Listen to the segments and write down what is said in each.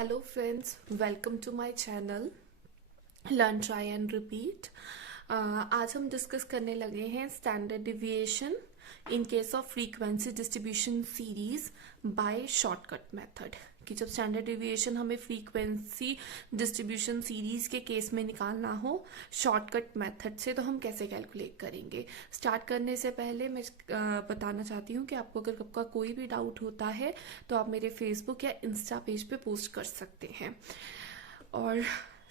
Hello friends, welcome to my channel learn try and repeat. आज हम discuss करने लगे हैं standard deviation in case of frequency distribution series by shortcut method. कि जब standard deviation हमें फ्रीक्वेंसी डिस्ट्रीब्यूशन सीरीज के केस में निकालना हो शॉर्टकट मेथड से, तो हम कैसे कैलकुलेट करेंगे। स्टार्ट करने से पहले मैं बताना चाहती हूँ कि आपको अगर आपका कोई भी डाउट होता है तो आप मेरे फेसबुक या इंस्टा पेज पे पोस्ट कर सकते हैं। और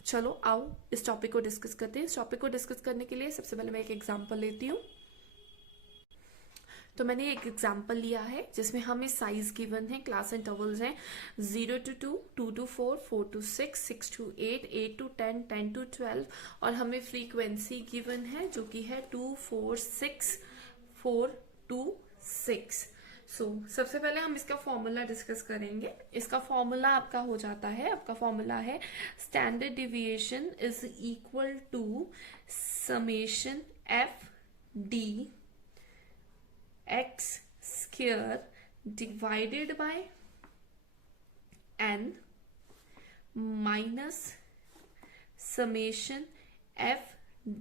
चलो आओ इस टॉपिक को डिस्कस करते हैं। इस टॉपिक को डिस्कस करने के लिए सबसे पहले मैं एक एग्जांपल लेती हूँ। तो मैंने एक एग्जांपल लिया है जिसमें हमें साइज गिवन है, क्लास इंटरवल्स हैं 0 to 2, 2 to 4, 4 to 6, 6 to 8, 8 to 10, 10 to 12 और हमें फ्रीक्वेंसी गिवन है जो कि है 2, 4, 6, 4 to 6। सबसे पहले हम इसका फॉर्मूला डिस्कस करेंगे। इसका फॉर्मूला आपका हो जाता है, आपका फॉर्मूला है standard deviation is equal to summation f d x square divided by n minus summation f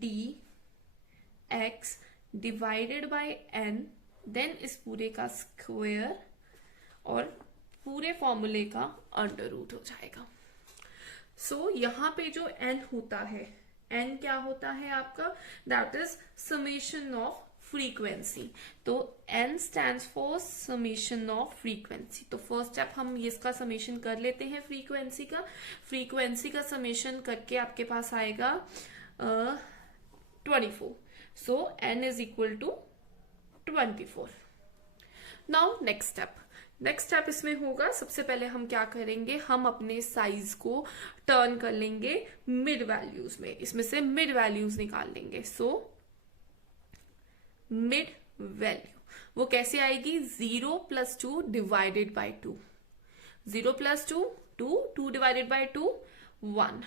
d x divided by n, then इस पूरे का स्क्वायर और पूरे फॉर्मूले का अंडर रूट हो जाएगा। यहाँ पे जो n होता है, n क्या होता है आपका, that is summation of frequency. तो n stands for summation of frequency. तो फर्स्ट स्टेप हम इसका समेशन कर लेते हैं फ्रीक्वेंसी का समेशन करके आपके पास आएगा 24। So n is equal to 24। Now next step इसमें होगा, सबसे पहले हम क्या करेंगे, हम अपने साइज को टर्न कर लेंगे मिड वैल्यूज में, इसमें से मिड वैल्यूज निकाल लेंगे। मिड वैल्यू वो कैसे आएगी, 0 + 2 divided by 2, 0 + 2 2, 2 divided by 2 1,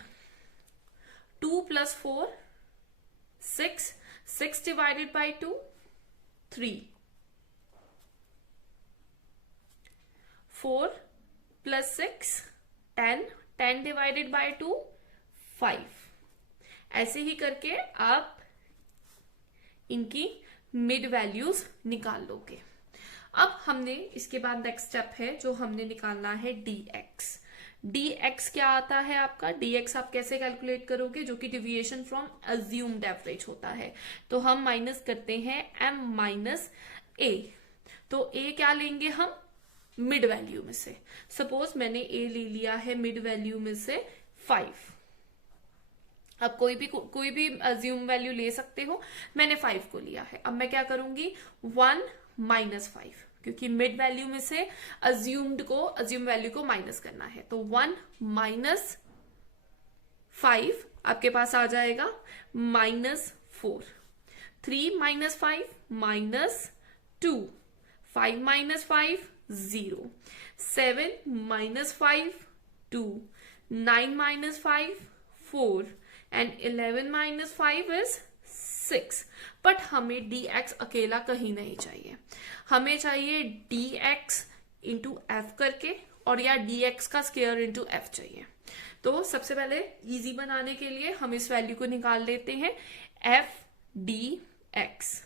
2 + 4 6, 6 divided by 2 3, 4 + 6 10, 10 divided by 2 5। ऐसे ही करके आप इनकी मिड वैल्यूज निकाल लोगे। अब हमने इसके बाद नेक्स्ट स्टेप है जो हमने निकालना है dx क्या आता है आपका, dx आप कैसे कैलकुलेट करोगे, जो कि डिविएशन फ्रॉम अज्यूम्ड एवरेज होता है। तो हम माइनस करते हैं m - a। तो a क्या लेंगे हम, मिड वैल्यू में से। सपोज मैंने a ले लिया है मिड वैल्यू में से 5। अब कोई भी अज्यूम वैल्यू ले सकते हो, मैंने 5 को लिया है। अब मैं क्या करूंगी, 1 - 5, क्योंकि मिड वैल्यू में से अज्यूम वैल्यू को माइनस करना है। तो 1 - 5 आपके पास आ जाएगा -4, 3 - 5 -2, 5 - 5 0, 7 - 5 2, 9 - 5 4 and 11 - 5 is 6। बट हमें dx अकेला कहीं नहीं चाहिए, हमें चाहिए dx इंटू एफ करके, और या dx का स्क्वायर इंटू एफ चाहिए। तो सबसे पहले इजी बनाने के लिए हम इस वैल्यू को निकाल लेते हैं एफ डी एक्स।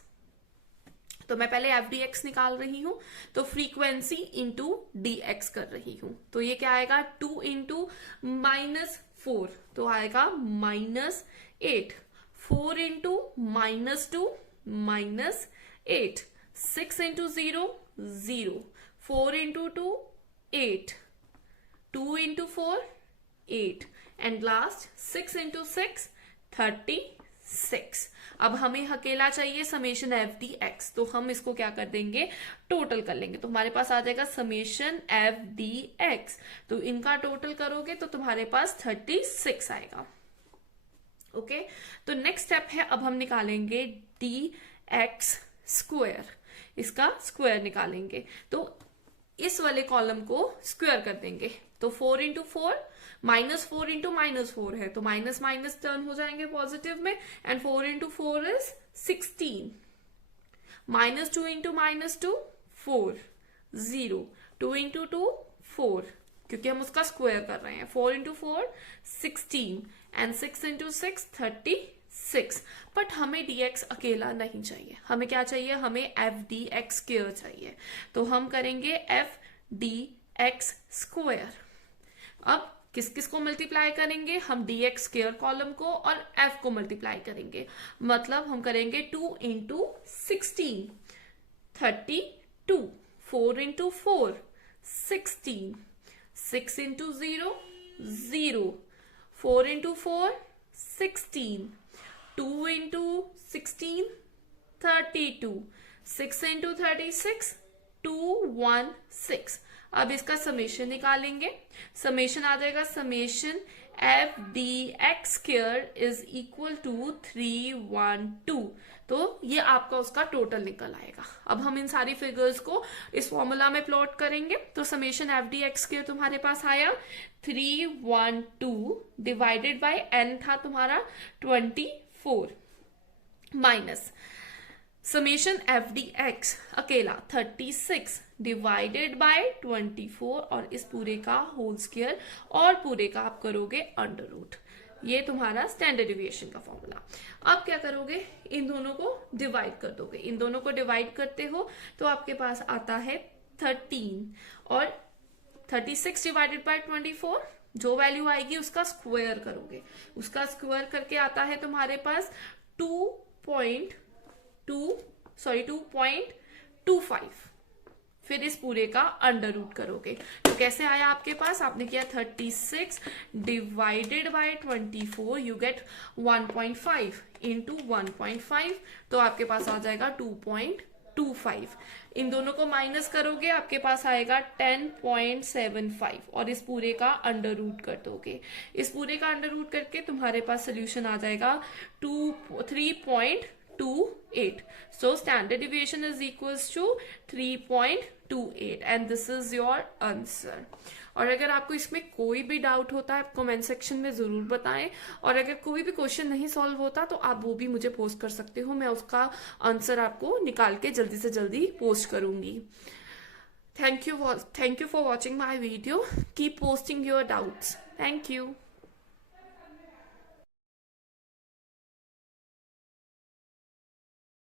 तो मैं पहले एफ डी एक्स निकाल रही हूं, तो फ्रीक्वेंसी इंटू डी एक्स कर रही हूं। तो ये क्या आएगा, 2 इंटू -4 तो आएगा -8, 4 into -2 -8, 6 into 0 0, 4 into 2 8, 2 into 4 8 and last 6 into 6 36। अब हमें अकेला चाहिए समेशन एफ डी एक्स, तो हम इसको क्या कर देंगे, टोटल कर लेंगे। तो हमारे पास आ जाएगा समेशन एफ डी एक्स, तो इनका टोटल करोगे तो तुम्हारे पास 36 आएगा। ओके, तो नेक्स्ट स्टेप है, अब हम निकालेंगे डी एक्स स्क्वायर, इसका स्क्वायर निकालेंगे। तो इस वाले कॉलम को स्क्वायर कर देंगे। तो 4 इंटू 4 -4 इंटू -4 है, तो माइनस माइनस टर्न हो जाएंगे पॉजिटिव में, and 4 into 4 is 16, -2 into -2 4 0, 2 into 2 4 क्योंकि हम उसका स्क्वायर कर रहे हैं। 4 इंटू 4 16 एंड 6 इंटू 6 36। बट हमें dx अकेला नहीं चाहिए, हमें क्या चाहिए, हमें एफ डी एक्स स्क्वायर चाहिए। तो हम करेंगे एफ डी एक्स स्क्वायर। अब किस किस को मल्टीप्लाई करेंगे, हम dx स्क्वायर कॉलम को और f को मल्टीप्लाई करेंगे, मतलब हम करेंगे 2 into 16 32, 4 into 4 16, 6 into 0 0, 4 into 4 16, 2 into 16 32, 6 into 36 216। अब इसका समेशन निकालेंगे, समेशन आ जाएगा summation f d x square is equal to 312। तो ये आपका उसका टोटल निकल आएगा। अब हम इन सारी फिगर्स को इस फॉर्मूला में प्लॉट करेंगे। तो summation f d x square तुम्हारे पास आया 312 डिवाइडेड बाय एन था तुम्हारा 24 minus summation f d x अकेला 36 डिवाइडेड बाय 24 और इस पूरे का होल स्क्वायर और पूरे का आप करोगे अंडर रूट। ये तुम्हारा स्टैंडर्ड डेविएशन का फॉर्मूला। अब क्या करोगे, इन दोनों को डिवाइड कर दोगे। इन दोनों को डिवाइड करते हो तो आपके पास आता है 13 और 36 डिवाइडेड बाय 24 जो वैल्यू आएगी उसका स्क्वायर करोगे, उसका स्क्वायर करके आता है तुम्हारे पास 2.25। फिर इस पूरे का अंडर रूट करोगे तो कैसे आया आपके पास, आपने किया 36 divided by 24, you get 1.5 into 1.5, तो आपके पास आ जाएगा 2.25। इन दोनों को माइनस करोगे आपके पास आएगा 10.75 और इस पूरे का अंडर रूट कर दोगे। इस पूरे का अंडर रूट करके तुम्हारे पास सोल्यूशन आ जाएगा 3.28। So standard deviation is equals to 3.28 and this is your answer. और अगर आपको इसमें कोई भी डाउट होता है आप कमेंट सेक्शन में जरूर बताएं, और अगर कोई भी क्वेश्चन नहीं सॉल्व होता तो आप वो भी मुझे पोस्ट कर सकते हो, मैं उसका आंसर आपको निकाल के जल्दी से जल्दी पोस्ट करूंगी। Thank you for watching my video. Keep posting your doubts. Thank you.